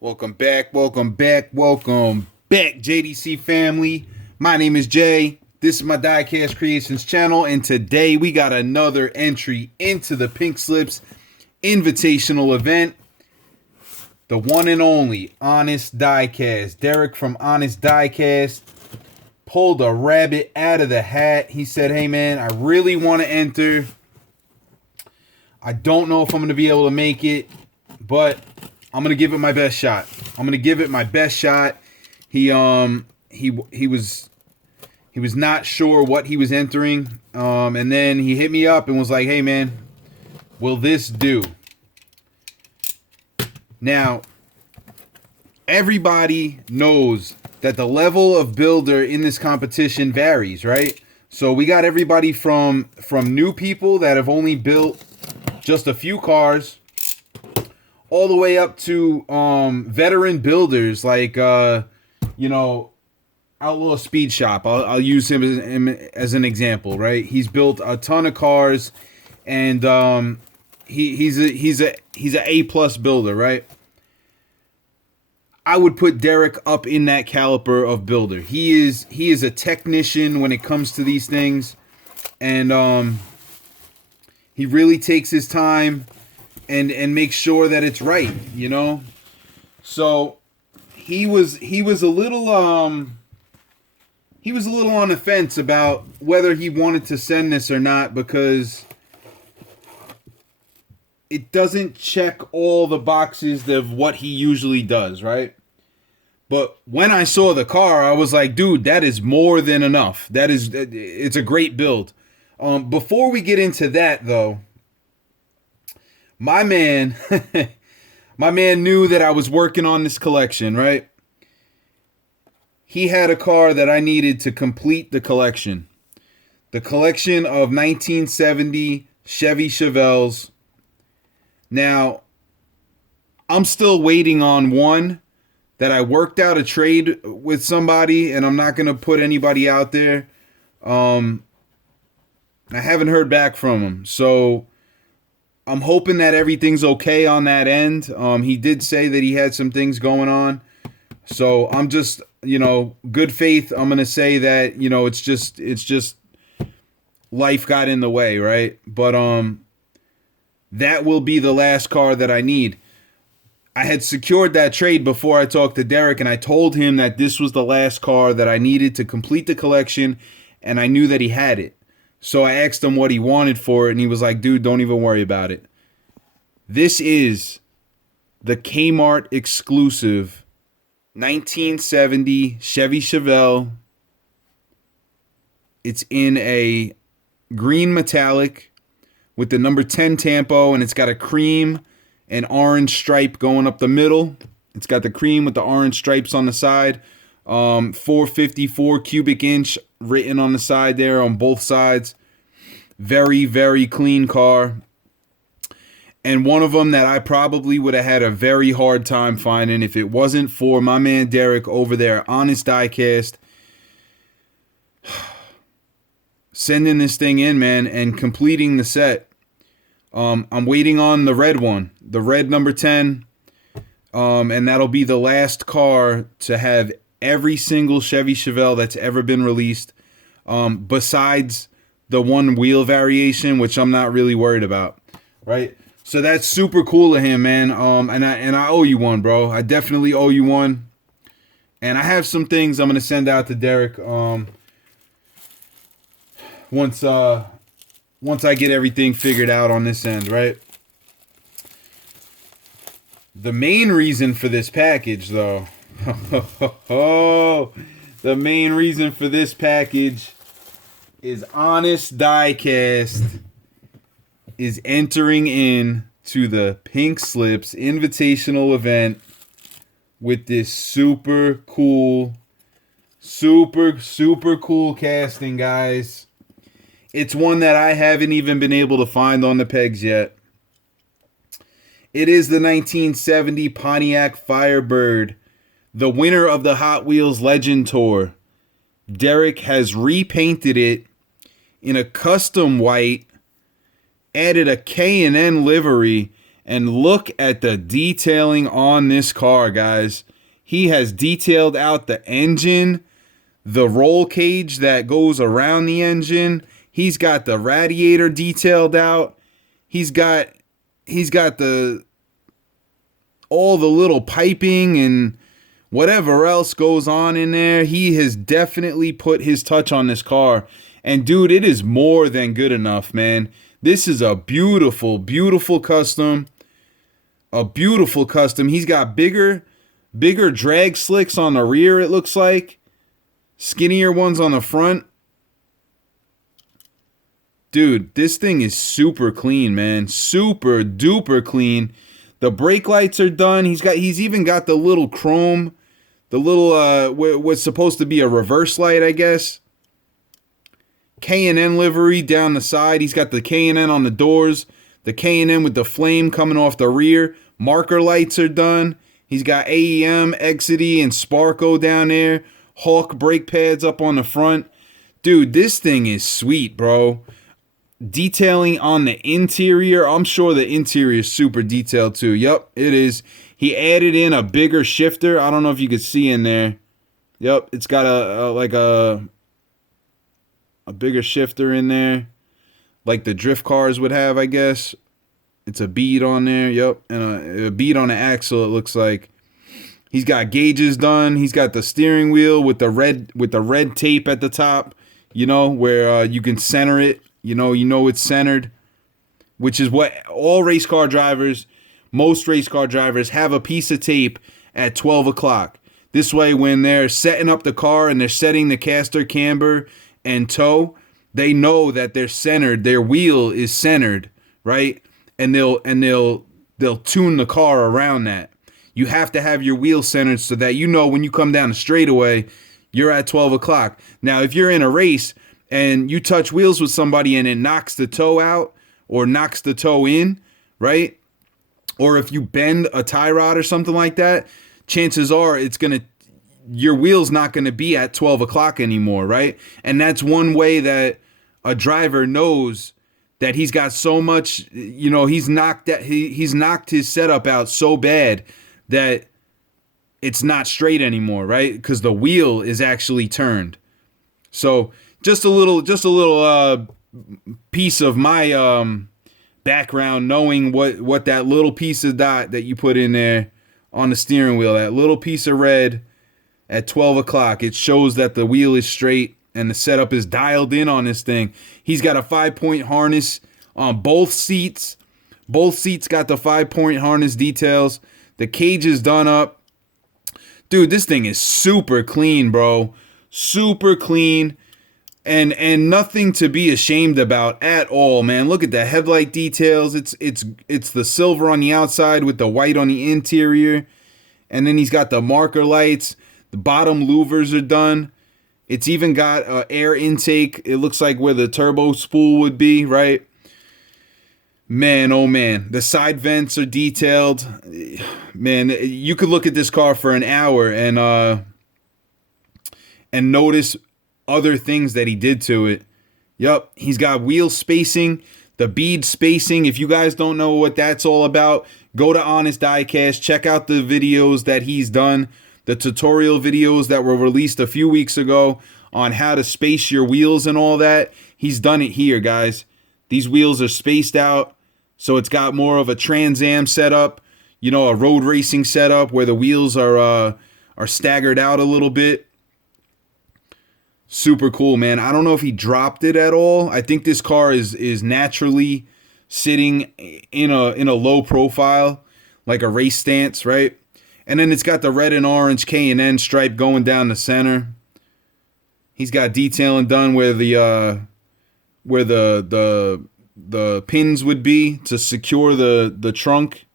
Welcome back, JDC Family. My name is Jay. This is my Diecast Creations channel, and today we got another entry into the Pink Slips Invitational event. The one and only Honest Diecast. Derek from Honest Diecast pulled a rabbit out of the hat. He said, hey man, I really want to enter. I don't know if I'm going to be able to make it, but I'm gonna give it my best shot. He was not sure what he was entering, and then he hit me up and was like, "Hey man, will this do?" Now, everybody knows that the level of builder in this competition varies, right? So we got everybody from new people that have only built just a few cars, all the way up to veteran builders like Outlaw Speed Shop. I'll use him as an example, right? He's built a ton of cars, and he's a A+ builder, right? I would put Derek up in that caliber of builder. He is a technician when it comes to these things, and he really takes his time and make sure that it's right, you know. So he was a little on the fence about whether he wanted to send this or not, because it doesn't check all the boxes of what he usually does, right? But when I saw the car, I was like, dude, that is more than enough. It's a great build. Before we get into that though, my man knew that I was working on this collection, right? He had a car that I needed to complete the collection. The collection of 1970 Chevy Chevelles. Now, I'm still waiting on one that I worked out a trade with somebody, and I'm not going to put anybody out there. I haven't heard back from him, so I'm hoping that everything's okay on that end. He did say that he had some things going on. So I'm just, good faith. I'm going to say that, it's just life got in the way, right? But that will be the last car that I need. I had secured that trade before I talked to Derek, and I told him that this was the last car that I needed to complete the collection, and I knew that he had it. So I asked him what he wanted for it, and he was like, dude, don't even worry about it. This is the Kmart exclusive 1970 Chevy Chevelle. It's in a green metallic with the number 10 tampo, and it's got a cream and orange stripe going up the middle. It's got the cream with the orange stripes on the side. 454 cubic inch written on the side there on both sides. Very, very clean car. And one of them that I probably would have had a very hard time finding if it wasn't for my man Derek over there, Honest Diecast, sending this thing in, man, and completing the set. I'm waiting on the red one, the red number 10, and that'll be the last car to have every single Chevy Chevelle that's ever been released, besides the one wheel variation, which I'm not really worried about, right? So that's super cool of him, man. And I owe you one, bro. I definitely owe you one. And I have some things I'm gonna send out to Derek once I get everything figured out on this end, right? The main reason for this package, though, the main reason for this package is Honest Diecast is entering in to the Pink Slips Invitational event with this super cool casting, guys. It's one that I haven't even been able to find on the pegs yet. It is the 1970 Pontiac Firebird, the winner of the Hot Wheels Legend Tour. Derek has repainted it in a custom white, added a K&N livery, And look at the detailing on this car, guys. He has detailed out the engine, the roll cage that goes around the engine. He's got the radiator detailed out. He's got the all the little piping and whatever else goes on in there. He has definitely put his touch on this car. And dude, it is more than good enough, man. This is a beautiful, beautiful custom. A beautiful custom. He's got bigger drag slicks on the rear, it looks like. Skinnier ones on the front. Dude, this thing is super clean, man. Super duper clean. The brake lights are done. He's even got the little chrome, the little what's supposed to be a reverse light, I guess. K&N livery down the side. He's got the K&N on the doors, the K&N with the flame coming off the rear. Marker lights are done. He's got AEM, Exity, and Sparko down there. Hawk brake pads up on the front. Dude, this thing is sweet, bro. Detailing on the interior. I'm sure the interior is super detailed too. Yep, it is. He added in a bigger shifter. I don't know if you could see in there. Yep, it's got a bigger shifter in there, like the drift cars would have, I guess. It's a bead on there. Yep, and a bead on the axle. It looks like. He's got gauges done. He's got the steering wheel with the red tape at the top. You know, where you can center it. You know it's centered, which is what all race car drivers, most race car drivers have a piece of tape at 12 o'clock. This way, when they're setting up the car and they're setting the caster, camber, and toe, they know that they're centered. Their wheel is centered, right? And they'll tune the car around that. You have to have your wheel centered so that you know when you come down the straightaway, you're at 12 o'clock. Now, if you're in a race and you touch wheels with somebody and it knocks the toe out or knocks the toe in, right? Or if you bend a tie rod or something like that, chances are your wheel's not going to be at 12 o'clock anymore, right? And that's one way that a driver knows that he's got so much, he's knocked his setup out so bad that it's not straight anymore, right? Because the wheel is actually turned. So just a little piece of my background, knowing what that little piece of dot that you put in there on the steering wheel, that little piece of red at 12 o'clock, it shows that the wheel is straight and the setup is dialed in on this thing. He's got a 5-point harness on both seats. Both seats got the 5-point harness details. The cage is done up. Dude, this thing is super clean, bro. Super clean. And nothing to be ashamed about at all, man. Look at the headlight details. It's the silver on the outside with the white on the interior. And then he's got the marker lights. The bottom louvers are done. It's even got air intake. It looks like where the turbo spool would be, right? Man, oh man. The side vents are detailed. Man, you could look at this car for an hour and notice other things that he did to it. Yup, he's got wheel spacing, the bead spacing. If you guys don't know what that's all about, go to Honest Diecast, check out the videos that he's done, the tutorial videos that were released a few weeks ago on how to space your wheels and all that. He's done it here, guys. These wheels are spaced out, so it's got more of a Trans Am setup, a road racing setup where the wheels are staggered out a little bit. Super cool, man. I don't know if he dropped it at all. I think this car is naturally sitting in a low profile, like a race stance, right? And then it's got the red and orange K&N stripe going down the center. He's got detailing done where the pins would be to secure the trunk.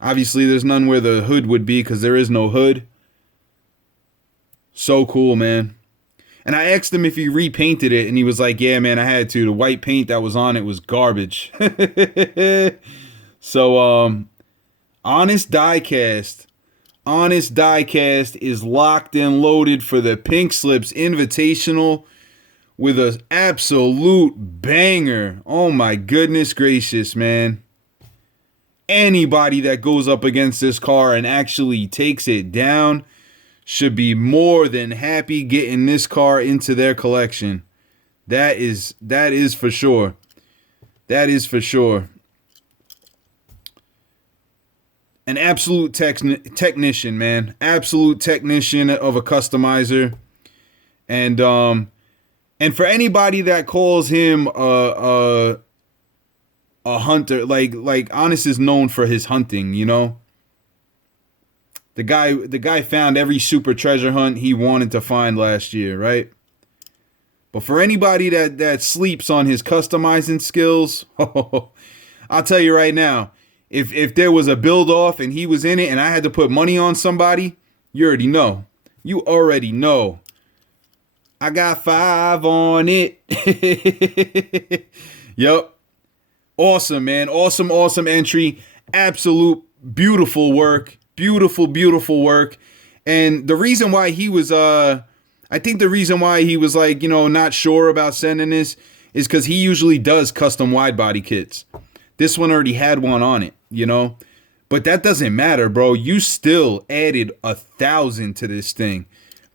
Obviously, there's none where the hood would be because there is no hood. So cool, man. And I asked him if he repainted it, and he was like, yeah, man, I had to. The white paint that was on it was garbage. So, Honest Diecast. Honest Diecast is locked and loaded for the Pink Slips Invitational with an absolute banger. Oh, my goodness gracious, man. Anybody that goes up against this car and actually takes it down should be more than happy getting this car into their collection. That is for sure. That is for sure. An absolute technician, man. Absolute technician of a customizer. And for anybody that calls him a hunter, like Honest is known for his hunting, you know. The guy found every super treasure hunt he wanted to find last year, right? But for anybody that sleeps on his customizing skills, I'll tell you right now, if there was a build off and he was in it and I had to put money on somebody, you already know. You already know. I got 5 on it. Yep. Awesome, man. Awesome entry. Absolute beautiful work. Beautiful work. And the reason why he was I think the reason why he was like, you know, not sure about sending this is because he usually does custom wide body kits. This one already had one on it, you know. But that doesn't matter, bro. You still added 1,000 to this thing.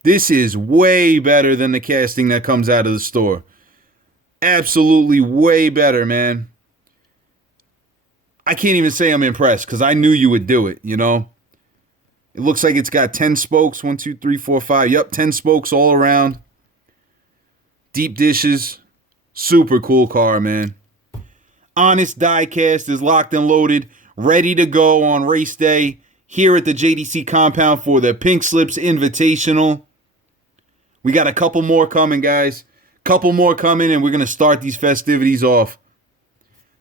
This is way better than the casting that comes out of the store. Absolutely way better, man. I can't even say I'm impressed because I knew you would do it, you know. It looks like it's got 10 spokes. 1, 2, 3, 4, 5. Yep, 10 spokes all around. Deep dishes. Super cool car, man. Honest Diecast is locked and loaded, ready to go on race day here at the JDC compound for the Pink Slips Invitational. We got a couple more coming, guys. Couple more coming, and we're going to start these festivities off.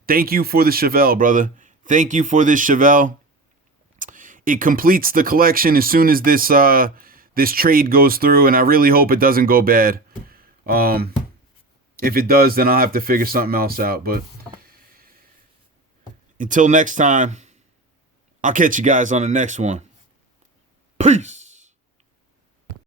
Thank you for the Chevelle, brother. Thank you for this Chevelle. It completes the collection as soon as this this trade goes through, and I really hope it doesn't go bad. If it does, then I'll have to figure something else out. But until next time, I'll catch you guys on the next one. Peace.